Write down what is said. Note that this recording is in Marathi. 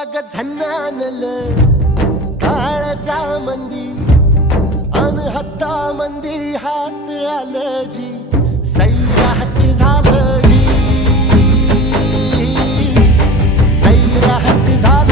अग झन्नानल काळजा मंदी अन हत्ता मंदी हात आलं जी सैराट झालं जी सैराट झालं